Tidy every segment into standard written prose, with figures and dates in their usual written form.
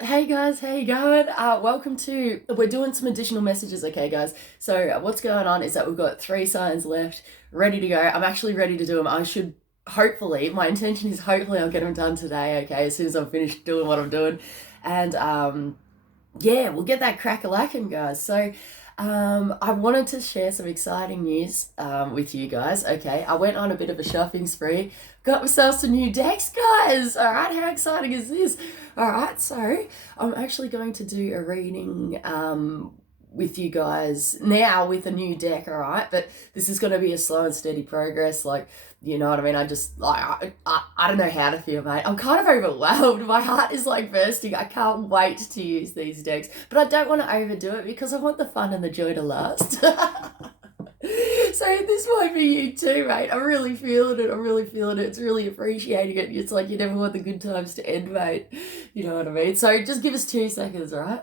Hey guys, how you going? We're doing some additional messages, okay guys? So what's going on is that we've got 3 signs left, ready to go. I'm actually ready to do them. My intention is hopefully I'll get them done today, okay, as soon as I'm finished doing what I'm doing. And yeah, we'll get that crack-a-lackin', guys. So I wanted to share some exciting news with you guys. Okay, I went on a bit of a shopping spree, got myself some new decks, guys. All right, how exciting is this? All right, so I'm actually going to do a reading with you guys now with a new deck. All right, but this is going to be a slow and steady progress. Like, you know what I mean? I don't know how to feel, mate. I'm kind of overwhelmed. My heart is like bursting. I can't wait to use these decks, but I don't want to overdo it because I want the fun and the joy to last. So this might be you too, mate. I'm really feeling it. I'm really feeling it. It's really appreciating it. It's like you never want the good times to end, mate. You know what I mean? So just give us 2 seconds, all right?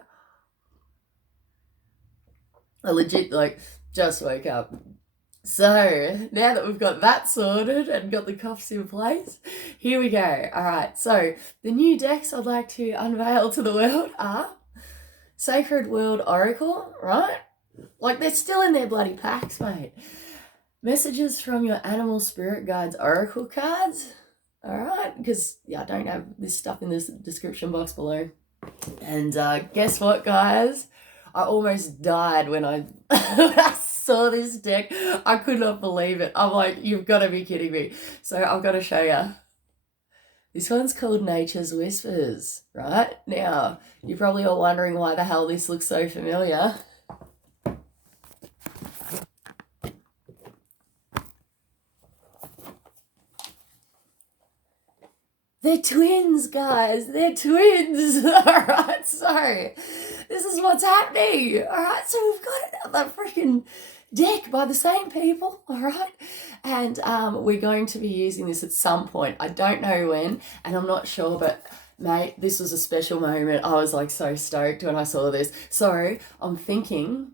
I legit just woke up. So now that we've got that sorted and got the cuffs in place, here we go. All right, so the new decks I'd like to unveil to the world are Sacred World Oracle, right? Like they're still in their bloody packs, mate. Messages from your Animal Spirit Guides Oracle cards, all right? Because yeah, I don't have this stuff in this description box below. And guess what, guys? I almost died when I when I saw this deck. I could not believe it. I'm like, you've got to be kidding me. So I've got to show you. This one's called Nature's Whispers, right? Now, you're probably all wondering why the hell this looks so familiar. They're twins, guys. They're twins. All right, so this is what's happening. All right, so we've got another freaking deck by the same people. All right, and we're going to be using this at some point. I don't know when, and I'm not sure, but mate, this was a special moment. I was like so stoked when I saw this. So I'm thinking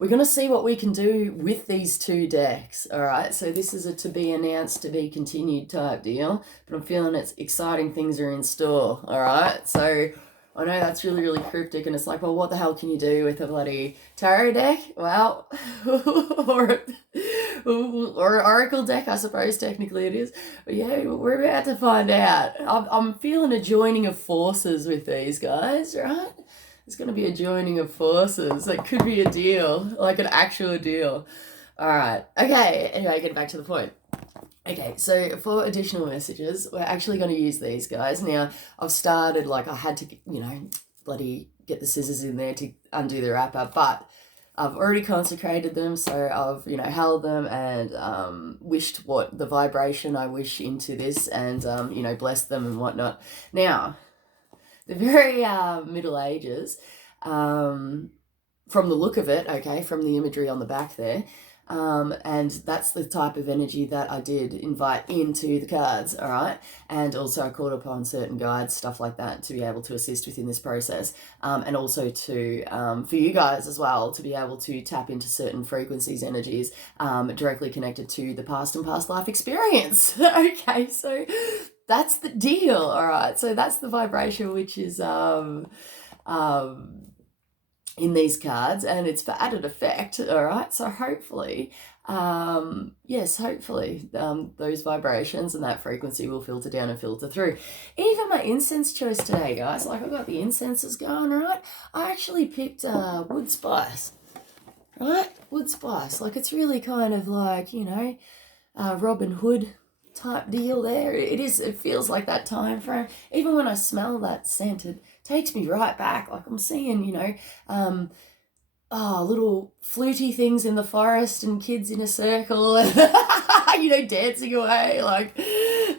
we're going to see what we can do with these 2 decks, all right? So this is a to be announced, to be continued type deal, but I'm feeling it's exciting things are in store, all right? So I know that's really, really cryptic, and it's like, well, what the hell can you do with a bloody tarot deck? Well, or oracle deck, I suppose, technically it is. But yeah, we're about to find out. I'm feeling a joining of forces with these guys, right? It's going to be a joining of forces. It could be a deal, like an actual deal. All right. Okay. Anyway, getting back to the point. Okay, so for additional messages, we're actually going to use these guys. Now, I've started, like, I had to, bloody get the scissors in there to undo the wrapper, but I've already consecrated them, so I've, held them and wished what the vibration I wish into this and, blessed them and whatnot. Now, the very Middle Ages, from the look of it, okay, from the imagery on the back there, and that's the type of energy that I did invite into the cards, all right? And also I called upon certain guides, stuff like that, to be able to assist within this process, and also to, for you guys as well, to be able to tap into certain frequencies, energies, directly connected to the past and past life experience. Okay, so that's the deal, all right? So that's the vibration which is in these cards, and it's for added effect, all right? So hopefully, hopefully those vibrations and that frequency will filter down and filter through. Even my incense choice today, guys, like I've got the incenses going, right? I actually picked wood spice, right? Wood spice, like it's really kind of like, Robin Hood type deal there. It feels like that time frame. Even when I smell that scent, it takes me right back. Like I'm seeing, little fluty things in the forest and kids in a circle, dancing away, like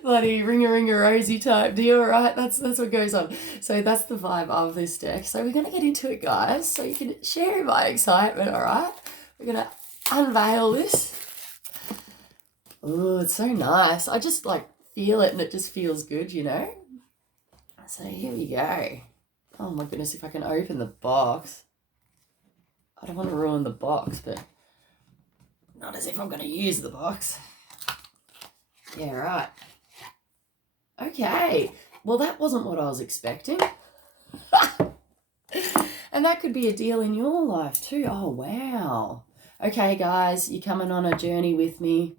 bloody ring-a-ring-a-rosy type deal, right? That's what goes on. So that's the vibe of this deck. So we're going to get into it, guys, so you can share my excitement, all right? We're going to unveil this. Oh, it's so nice. I just feel it and it just feels good, So here we go. Oh my goodness, if I can open the box. I don't want to ruin the box, but not as if I'm going to use the box. Yeah, right. Okay. Well, that wasn't what I was expecting. And that could be a deal in your life too. Oh, wow. Okay, guys, you're coming on a journey with me.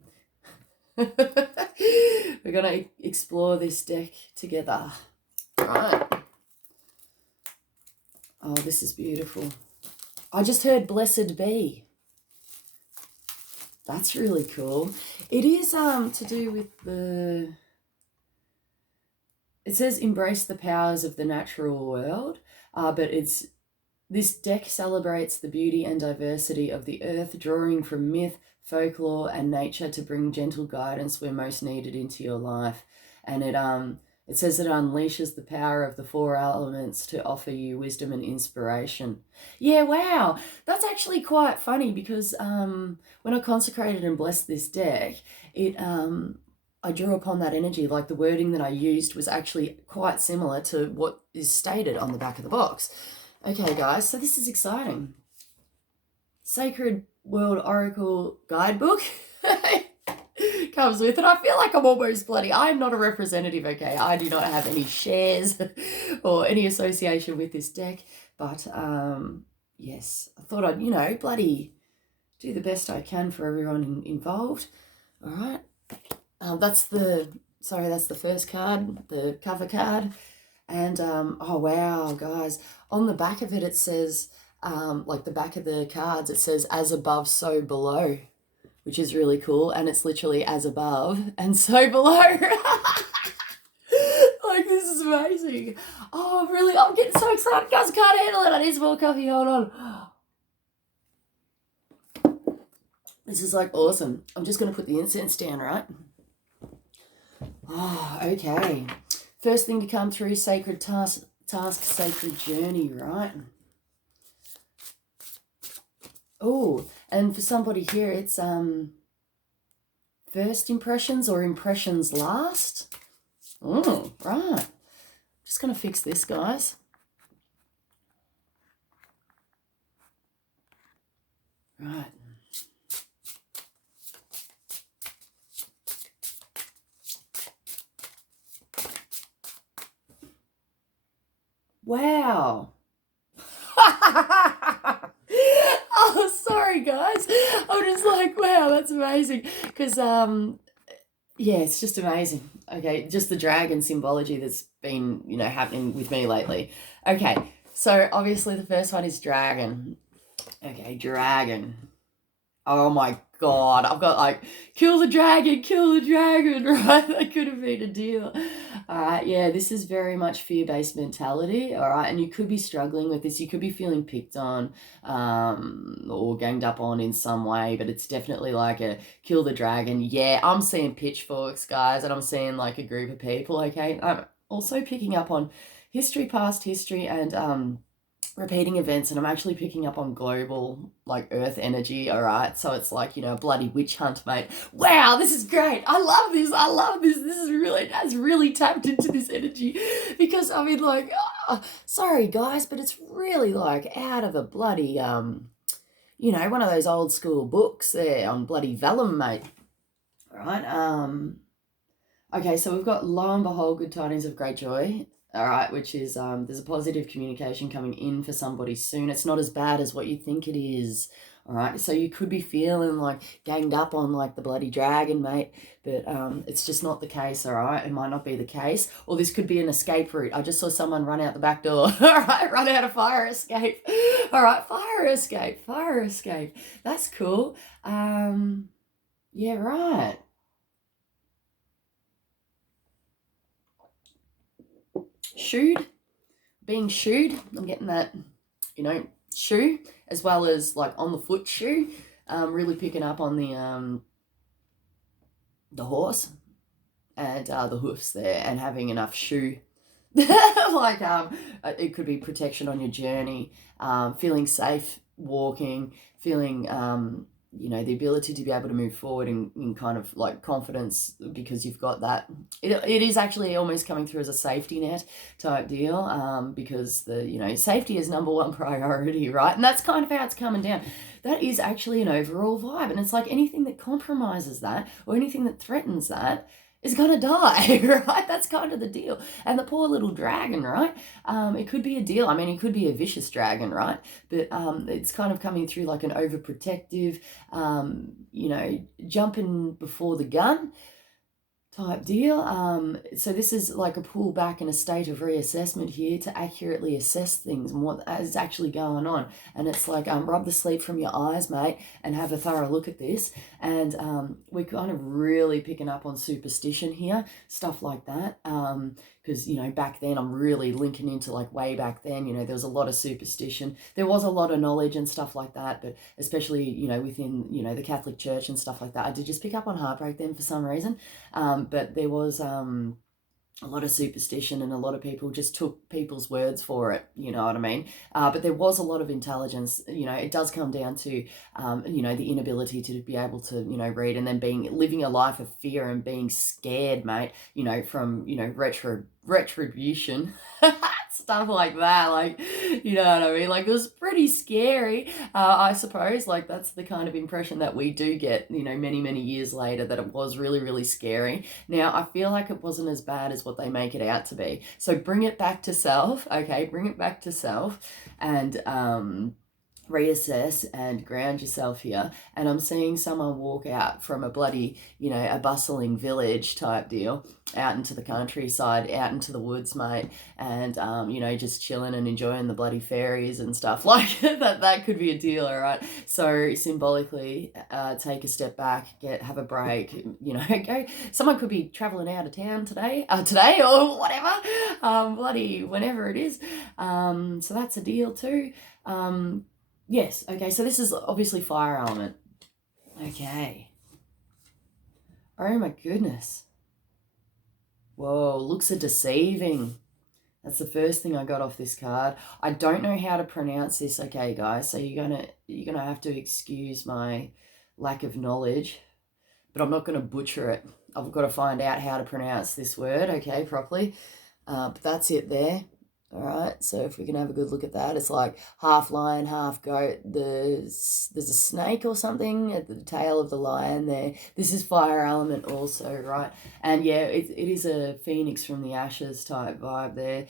We're going to explore this deck together. All right. Oh, this is beautiful. I just heard blessed be. That's really cool. It is to do with the... It says embrace the powers of the natural world, but this deck celebrates the beauty and diversity of the earth, drawing from myth, folklore, and nature to bring gentle guidance where most needed into your life. And it says it unleashes the power of the four elements to offer you wisdom and inspiration. Yeah, wow. That's actually quite funny because when I consecrated and blessed this deck, I drew upon that energy. Like the wording that I used was actually quite similar to what is stated on the back of the box. Okay, guys, so this is exciting. Sacred World Oracle Guidebook comes with it. I feel like I'm almost bloody. I'm not a representative, okay? I do not have any shares or any association with this deck. But, yes, I thought I'd, bloody do the best I can for everyone involved. All right. That's the first card, the cover card. And, oh, wow, guys. On the back of it, it says, like the back of the cards, it says, as above, so below, which is really cool. And it's literally as above and so below. Like, this is amazing. Oh, really, I'm getting so excited. Guys, I can't handle it. I need some more coffee. Hold on. This is, like, awesome. I'm just going to put the incense down, right? Oh, okay. First thing to come through, sacred task, sacred journey, right? Oh, and for somebody here, it's first impressions or impressions last. Oh, right. Just going to fix this, guys. Right. Wow. Oh, sorry, guys. I'm just like, wow, that's amazing. Because, yeah, it's just amazing. Okay, just the dragon symbology that's been, happening with me lately. Okay, so obviously the first one is dragon. Okay, dragon. Oh my God, I've got like, kill the dragon, right? That could have been a deal. All right, yeah, this is very much fear-based mentality, all right? And you could be struggling with this. You could be feeling picked on or ganged up on in some way, but it's definitely like a kill the dragon. Yeah, I'm seeing pitchforks, guys, and I'm seeing like a group of people, okay? I'm also picking up on past history, and repeating events, and I'm actually picking up on global, like, earth energy, all right? So it's like, a bloody witch hunt, mate. Wow, this is great. I love this. This is really tapped into this energy because, I mean, like, sorry, guys, but it's really, like, out of a bloody, one of those old school books there on bloody vellum, mate. All right, okay, so we've got, lo and behold, good tidings of great joy. All right, which is there's a positive communication coming in for somebody soon. It's not as bad as what you think it is. All right, so you could be feeling like ganged up on like the bloody dragon, mate, but it's just not the case. All right, it might not be the case, or this could be an escape route. I just saw someone run out the back door. All right, run out of fire escape. All right, fire escape. That's cool. Yeah, right. Being shooed, I'm getting that, shoe, as well as like on the foot shoe, really picking up on the horse and the hoofs there, and having enough shoe. Like it could be protection on your journey, feeling safe walking, feeling the ability to be able to move forward in kind of like confidence, because you've got that. It is actually almost coming through as a safety net type deal, because the safety is number one priority, right? And that's kind of how it's coming down. That is actually an overall vibe, and it's like anything that compromises that or anything that threatens that, is going to die, right? That's kind of the deal. And the poor little dragon, right? It could be a deal. I mean, it could be a vicious dragon, right? But it's kind of coming through like an overprotective, jumping before the gun type deal. So this is like a pull back and a state of reassessment here to accurately assess things and what is actually going on. And it's like rub the sleep from your eyes, mate, and have a thorough look at this. And we're kind of really picking up on superstition here, stuff like that. Because, back then I'm really linking into like way back then, there was a lot of superstition. There was a lot of knowledge and stuff like that, but especially, within, the Catholic Church and stuff like that. I did just pick up on heartbreak then for some reason. But there was a lot of superstition and a lot of people just took people's words for it, you know what I mean? But there was a lot of intelligence. It does come down to, the inability to be able to, read, and then living a life of fear and being scared, mate, from, retribution, stuff like that. Like, you know what I mean? Like, it was pretty scary, I suppose. Like, that's the kind of impression that we do get, many, many years later, that it was really, really scary. Now, I feel like it wasn't as bad as what they make it out to be. So bring it back to self, okay? Bring it back to self and reassess and ground yourself here. And I'm seeing someone walk out from a bloody, a bustling village type deal out into the countryside, out into the woods, mate, and just chilling and enjoying the bloody fairies and stuff like that could be a deal. All right, so symbolically take a step back, have a break, go. Someone could be traveling out of town today or whatever, bloody whenever it is, so that's a deal too. Yes, okay, so this is obviously fire element. Okay. Oh my goodness. Whoa, looks are deceiving. That's the first thing I got off this card. I don't know how to pronounce this, okay, guys, so you're gonna have to excuse my lack of knowledge, but I'm not gonna butcher it. I've got to find out how to pronounce this word, okay, properly. But that's it there. All right, so if we can have a good look at that, it's like half lion, half goat. There's a snake or something at the tail of the lion there. This is fire element also, right? And yeah, it is a phoenix from the ashes type vibe there.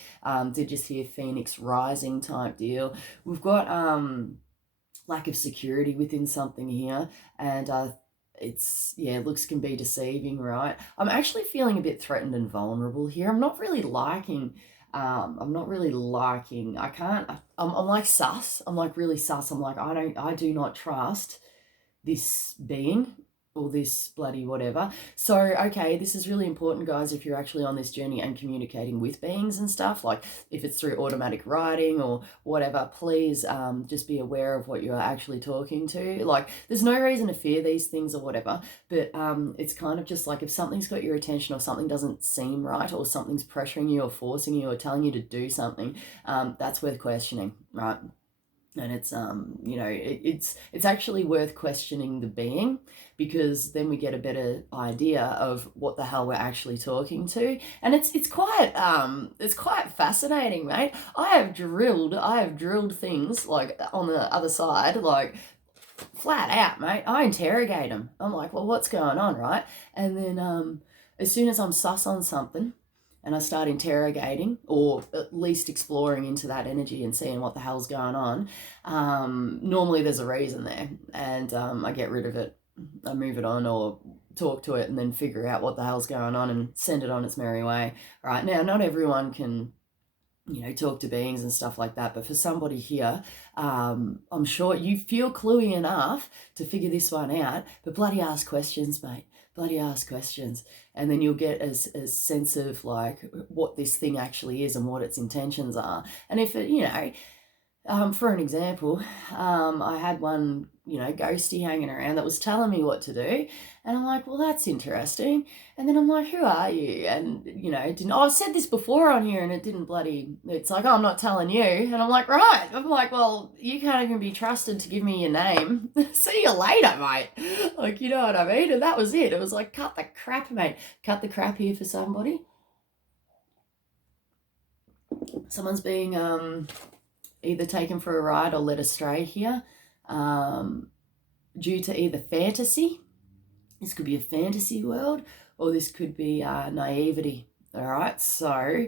Did just hear phoenix rising type deal. We've got lack of security within something here, and looks can be deceiving, right? I'm actually feeling a bit threatened and vulnerable here. I'm not really liking, I'm like sus. I'm like really sus. I'm like, I do not trust this being or this bloody whatever. So, okay, this is really important, guys, if you're actually on this journey and communicating with beings and stuff, like if it's through automatic writing or whatever, please just be aware of what you're actually talking to. Like, there's no reason to fear these things or whatever, but it's kind of just like if something's got your attention or something doesn't seem right or something's pressuring you or forcing you or telling you to do something, that's worth questioning, right? And it's it's actually worth questioning the being, because then we get a better idea of what the hell we're actually talking to. And it's quite fascinating, mate. I have drilled things like on the other side, like flat out, mate. I interrogate them. I'm like, well, what's going on, right? And then as soon as I'm sus on something and I start interrogating or at least exploring into that energy and seeing what the hell's going on, normally there's a reason there, and I get rid of it. I move it on or talk to it and then figure out what the hell's going on and send it on its merry way. All right, now, not everyone can, talk to beings and stuff like that, but for somebody here, I'm sure you feel cluey enough to figure this one out, but bloody ask questions, mate. Bloody ask questions, and then you'll get a sense of like what this thing actually is and what its intentions are. And if it, for an example, I had one, ghosty hanging around that was telling me what to do. And I'm like, well, that's interesting. And then I'm like, who are you? And, I've said this before on here and it didn't it's like, oh, I'm not telling you. And I'm like, right. I'm like, well, you can't even be trusted to give me your name. See you later, mate. Like, you know what I mean? And that was it. It was like, cut the crap, mate. Cut the crap here for somebody. Someone's being, either taken for a ride or led astray here, due to either fantasy. This could be a fantasy world, or this could be naivety. All right, so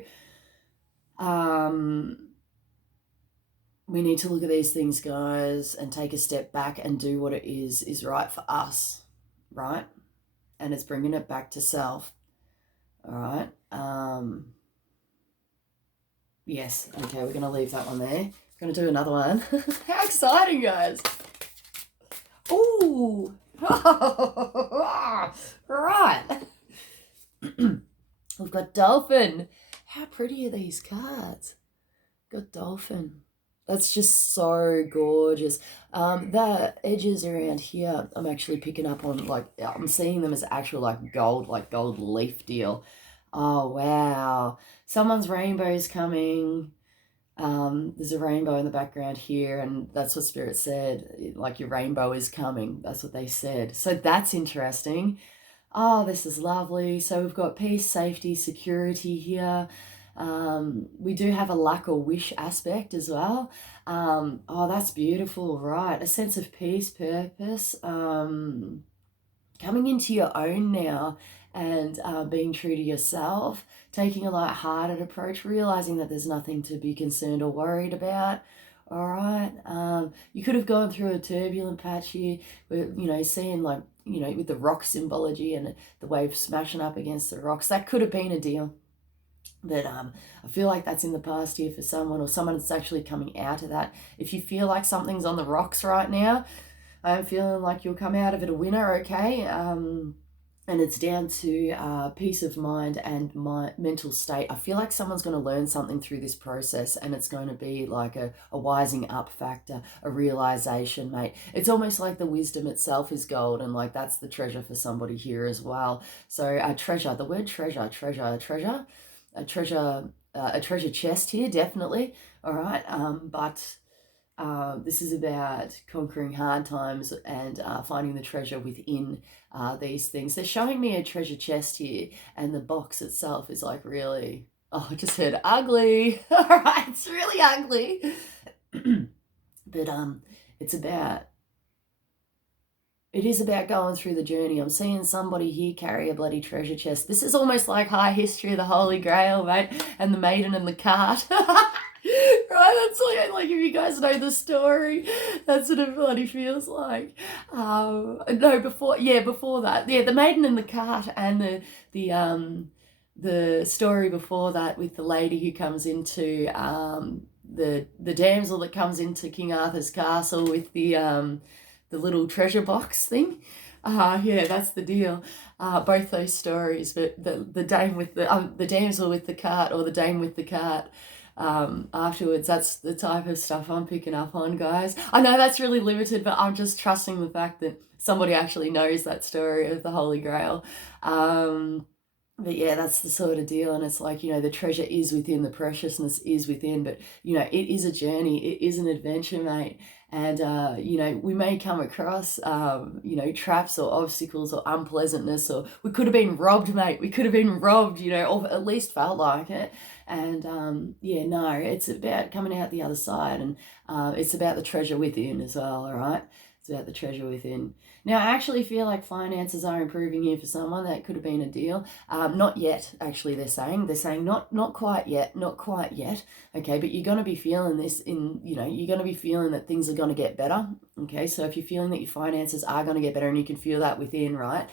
we need to look at these things, guys, and take a step back and do what it is right for us, right? And it's bringing it back to self. All right. Yes. Okay, we're going to leave that one there. We're going to do another one. How exciting, guys. Ooh. Right. We've got dolphin. How pretty are these cards? Got dolphin. That's just so gorgeous. The edges around here, I'm actually picking up on, like, I'm seeing them as actual, like gold leaf deal. Oh, wow. Someone's rainbow's coming. There's a rainbow in the background here, and that's what Spirit said. Like, your rainbow is coming. That's what they said. So that's interesting. Oh, this is lovely. So we've got peace, safety, security here. We do have a luck or wish aspect as well. Oh, that's beautiful, right? A sense of peace, purpose, coming into your own now, and being true to yourself, taking a light-hearted approach, realizing that there's nothing to be concerned or worried about. All right. You could have gone through a turbulent patch here, with, seeing, like, with the rock symbology and the wave smashing up against the rocks. That could have been a deal. But I feel like that's in the past here for someone, or someone that's actually coming out of that. If you feel like something's on the rocks right now, I'm feeling like you'll come out of it a winner, okay? And it's down to peace of mind and my mental state. I feel like someone's going to learn something through this process, and it's going to be like a wising up factor, a realization, mate. It's almost like the wisdom itself is gold, and like that's the treasure for somebody here as well. So treasure, the word treasure, a treasure chest here, definitely. All right. But this is about conquering hard times and finding the treasure within these things. They're showing me a treasure chest here, and the box itself is like really, I just heard ugly. All right, it's really ugly. But it is about going through the journey. I'm seeing somebody here carry a bloody treasure chest. This is almost like high history of the Holy Grail, mate, and the maiden and the cart. Right, that's like if you guys know the story, that's what it bloody feels like. No, before that, the maiden and the cart, and the story before that with the lady who comes into the damsel that comes into King Arthur's castle with the little treasure box thing. Yeah, that's the deal. Both those stories, but the dame with the damsel with the cart, or the dame with the cart. Afterwards, that's the type of stuff I'm picking up on, guys. I know that's really limited, but I'm just trusting the fact that somebody actually knows that story of the Holy Grail. But yeah, that's the sort of deal. And it's like, the treasure is within, the preciousness is within, but it is a journey, it is an adventure, mate. And we may come across traps or obstacles or unpleasantness, or we could have been robbed, mate. We could have been robbed, or at least felt like it. And no, it's about coming out the other side, and it's about the treasure within as well. All right, it's about the treasure within. Now, I actually feel like finances are improving here for someone. That could have been a deal. Not yet, actually, they're saying not quite yet. Okay, but you're going to be feeling this you're going to be feeling that things are going to get better. Okay, so if you're feeling that your finances are going to get better, and you can feel that within, right?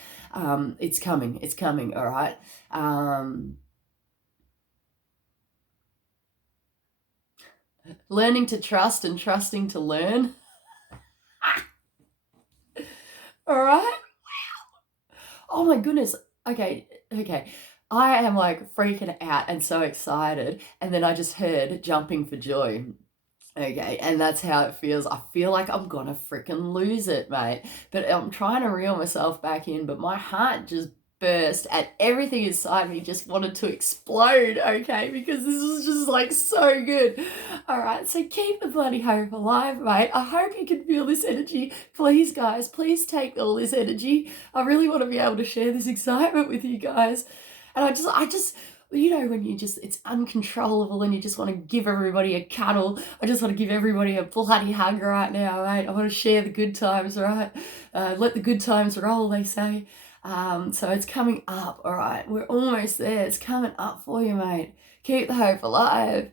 It's coming, all right? Learning to trust and trusting to learn. All right. Oh my goodness. Okay. I am like freaking out and so excited. And then I just heard jumping for joy. Okay. And that's how it feels. I feel like I'm going to freaking lose it, mate. But I'm trying to reel myself back in. But my heart just burst, and everything inside me just wanted to explode, okay, because this was just like so good. All right, so keep the bloody hope alive, mate. I hope you can feel this energy. Please, guys, please take all this energy. I really want to be able to share this excitement with you guys. And I just when it's uncontrollable, and you just want to give everybody a cuddle. I just want to give everybody a bloody hug right now, mate. I want to share the good times, right? Let the good times roll, they say. So it's coming up, all right? We're almost there. It's coming up for you, mate. Keep the hope alive.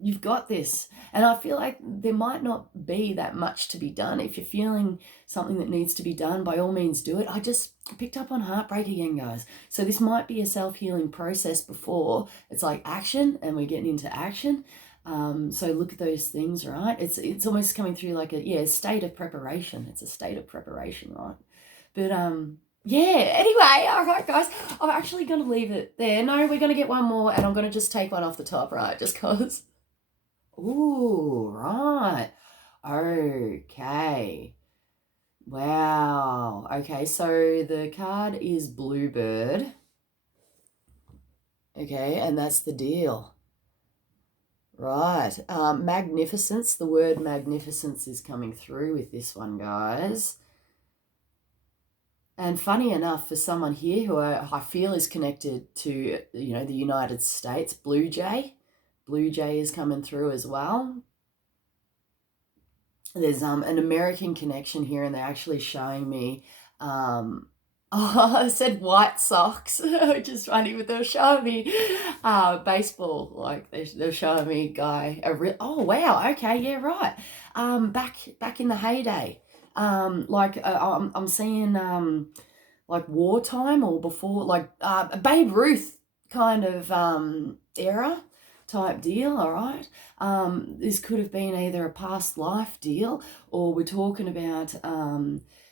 You've got this. And I feel like there might not be that much to be done. If you're feeling something that needs to be done, by all means do it. I just picked up on heartbreak again, guys. So this might be a self-healing process before it's like action, and we're getting into action. So look at those things, right? It's almost coming through like a state of preparation. It's a state of preparation, right? But yeah, anyway, all right, guys, I'm actually going to leave it there. No, we're going to get one more, and I'm going to just take one off the top, right? Just because. Ooh, right. Okay. Wow. Okay, so the card is Bluebird. Okay, and that's the deal. Right. Magnificence. The word magnificence is coming through with this one, guys. And funny enough, for someone here who I feel is connected to, the United States, Blue Jay is coming through as well. There's an American connection here, and they're actually showing me, I said White Sox, which is funny, but they're showing me baseball, like they're showing me oh wow, okay, yeah, right. Back in the heyday, I'm seeing like wartime or before, like Babe Ruth kind of era type deal, all right? This could have been either a past life deal, or we're talking about,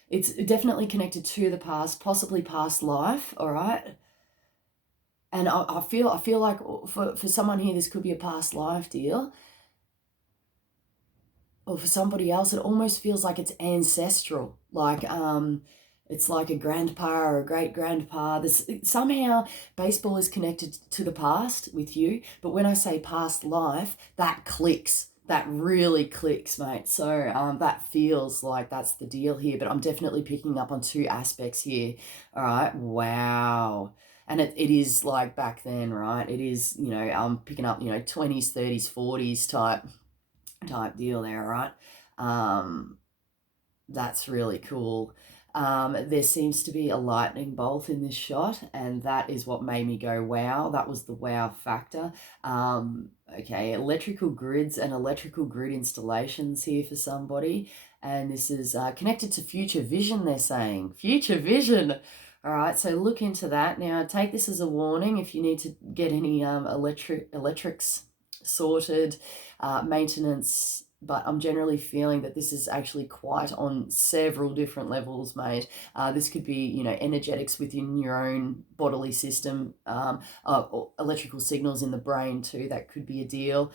it's definitely connected to the past, possibly past life, all right? And I feel like for someone here, this could be a past life deal. Or for somebody else, it almost feels like it's ancestral, like it's like a grandpa or a great grandpa. Somehow baseball is connected to the past with you, but when I say past life, that clicks. That really clicks, mate. So that feels like that's the deal here, but I'm definitely picking up on two aspects here. All right, wow. And it is like back then, right? It is, I'm picking up, 20s, 30s, 40s type deal there, right? That's really cool. There seems to be a lightning bolt in this shot, and that is what made me go, wow. That was the wow factor. Okay, electrical grids and electrical grid installations here for somebody, and this is connected to future vision, they're saying. Future vision. All right, so look into that. Now, take this as a warning if you need to get any electrics sorted, maintenance, but I'm generally feeling that this is actually quite on several different levels, mate. This could be, energetics within your own bodily system, electrical signals in the brain too. That could be a deal.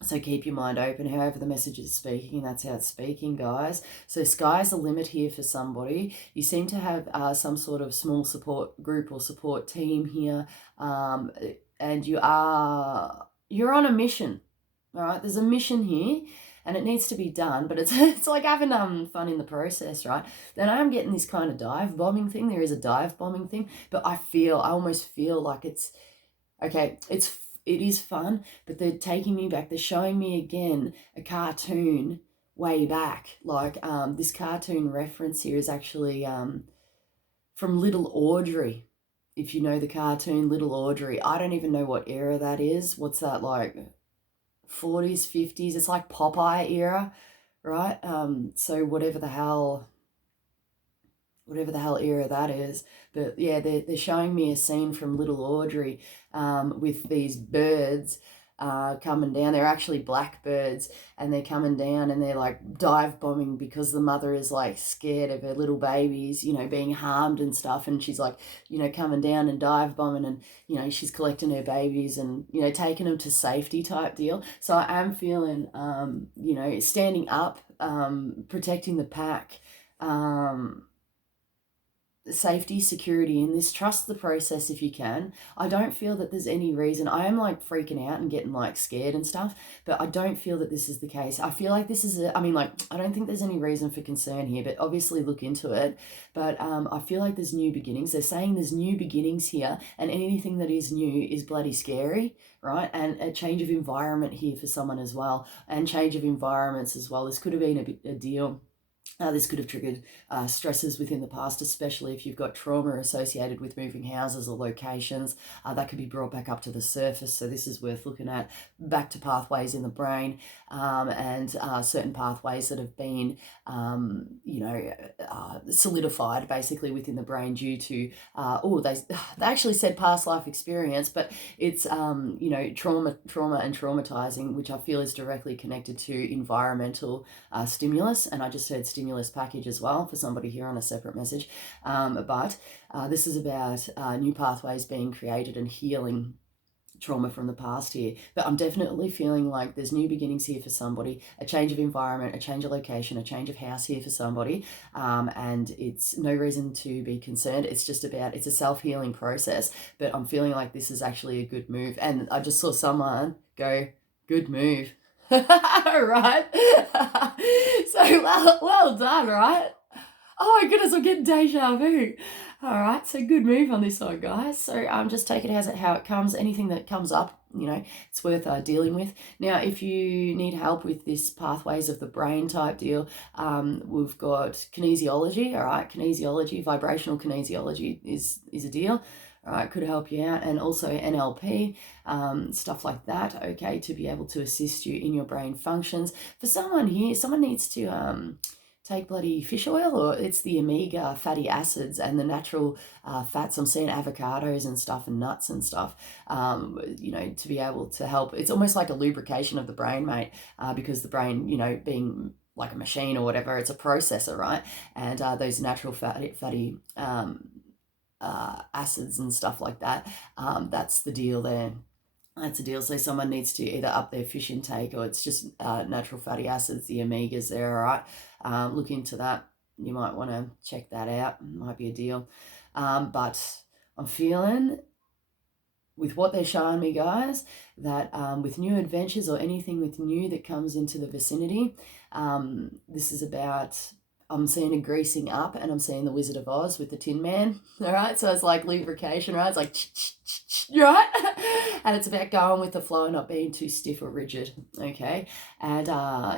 So keep your mind open. However the message is speaking, that's how it's speaking, guys. So sky's the limit here for somebody. You seem to have some sort of small support group or support team here, and you're on a mission. All right, there's a mission here, and it needs to be done, but it's like having fun in the process, right? Then I'm getting this kind of dive bombing thing. There is a dive bombing thing, but I almost feel like it's okay. It is fun, but they're taking me back. They're showing me again a cartoon way back. Like this cartoon reference here is actually from Little Audrey. If you know the cartoon Little Audrey, I don't even know what era that is. What's that, like 40s, 50s? It's like Popeye era, right? So whatever the hell era that is. But yeah, they're showing me a scene from Little Audrey with these birds coming down. They're actually blackbirds, and they're coming down, and they're like dive bombing because the mother is like scared of her little babies, being harmed and stuff. And she's like, coming down and dive bombing, and, she's collecting her babies and, taking them to safety type deal. So I am feeling, standing up, protecting the pack, safety, security in this. Trust the process if you can. I don't feel that there's any reason. I am like freaking out and getting like scared and stuff, but I don't feel that this is the case. I feel like this is I don't think there's any reason for concern here, but obviously look into it. But I feel like there's new beginnings. They're saying there's new beginnings here, and anything that is new is bloody scary, right? And a change of environment here for someone as well, and change of environments as well. This could have been a deal This could have triggered stresses within the past, especially if you've got trauma associated with moving houses or locations. That could be brought back up to the surface. So this is worth looking at, back to pathways in the brain, and certain pathways that have been, solidified basically within the brain due to, they actually said past life experience, but it's, trauma and traumatizing, which I feel is directly connected to environmental stimulus. And I just heard stimulus package as well for somebody here on a separate message. But this is about new pathways being created and healing trauma from the past here. But I'm definitely feeling like there's new beginnings here for somebody, a change of environment, a change of location, a change of house here for somebody. And it's no reason to be concerned. It's a self-healing process, but I'm feeling like this is actually a good move. And I just saw someone go, good move. Right? So well done, right? Oh my goodness, I'm getting deja vu. All right, so good move on this one, guys. So just take it how it comes. Anything that comes up, it's worth dealing with. Now, if you need help with this pathways of the brain type deal, we've got kinesiology. All right, kinesiology, vibrational kinesiology is a deal. All right, could help you out, and also NLP, stuff like that, okay, to be able to assist you in your brain functions. For someone here, someone needs to take bloody fish oil, or it's the omega fatty acids and the natural fats. I'm seeing avocados and stuff and nuts and stuff, to be able to help. It's almost like a lubrication of the brain, mate, because the brain, being like a machine or whatever, it's a processor, right? And those natural fatty acids and stuff like that, that's the deal there. That's the deal. So someone needs to either up their fish intake, or it's just natural fatty acids, the omegas there, all right? Look into that. You might want to check that out. Might be a deal. But I'm feeling, with what they're showing me, guys, that with new adventures or anything with new that comes into the vicinity, this is about, I'm seeing a greasing up, and I'm seeing the Wizard of Oz with the Tin Man, all right? So it's like lubrication, right? It's like, right? And it's about going with the flow and not being too stiff or rigid, okay? And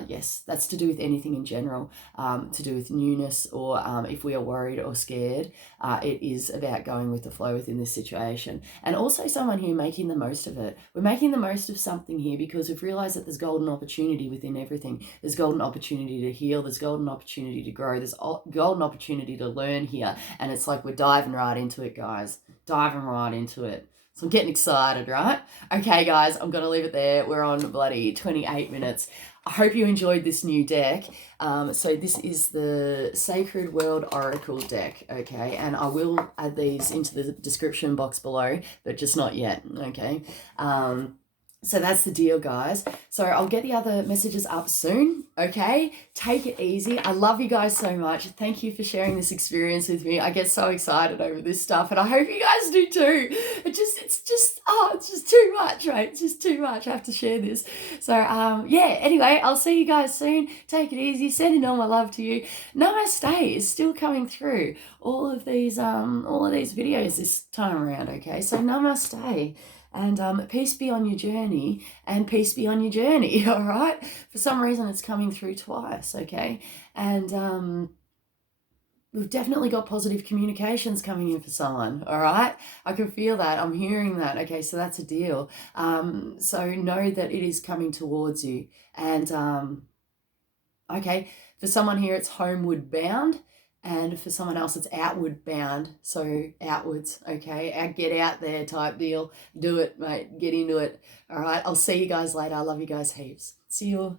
yes, that's to do with anything in general, to do with newness, or if we are worried or scared, it is about going with the flow within this situation. And also someone here making the most of it. We're making the most of something here because we've realized that there's golden opportunity within everything. There's golden opportunity to heal. There's golden opportunity to grow. There's golden opportunity to learn here. And it's like we're diving right into it, guys. Diving right into it. So I'm getting excited, right? Okay, guys, I'm going to leave it there. We're on bloody 28 minutes. I hope you enjoyed this new deck. So this is the Sacred World Oracle deck, okay? And I will add these into the description box below, but just not yet, okay? So that's the deal, guys. So I'll get the other messages up soon, okay? Take it easy. I love you guys so much. Thank you for sharing this experience with me. I get so excited over this stuff, and I hope you guys do too. It's just too much, right? It's just too much. I have to share this. So, yeah, anyway, I'll see you guys soon. Take it easy. Sending all my love to you. Namaste is still coming through all of these videos this time around, okay? So namaste. And peace be on your journey, and peace be on your journey, all right? For some reason, it's coming through twice, okay? And we've definitely got positive communications coming in for someone, all right? I can feel that. I'm hearing that, okay? So that's a deal. So know that it is coming towards you. And, okay, for someone here, it's homeward bound. And for someone else, it's outward bound. So outwards, okay? Get out there type deal. Do it, mate. Get into it. All right. I'll see you guys later. I love you guys heaps. See you.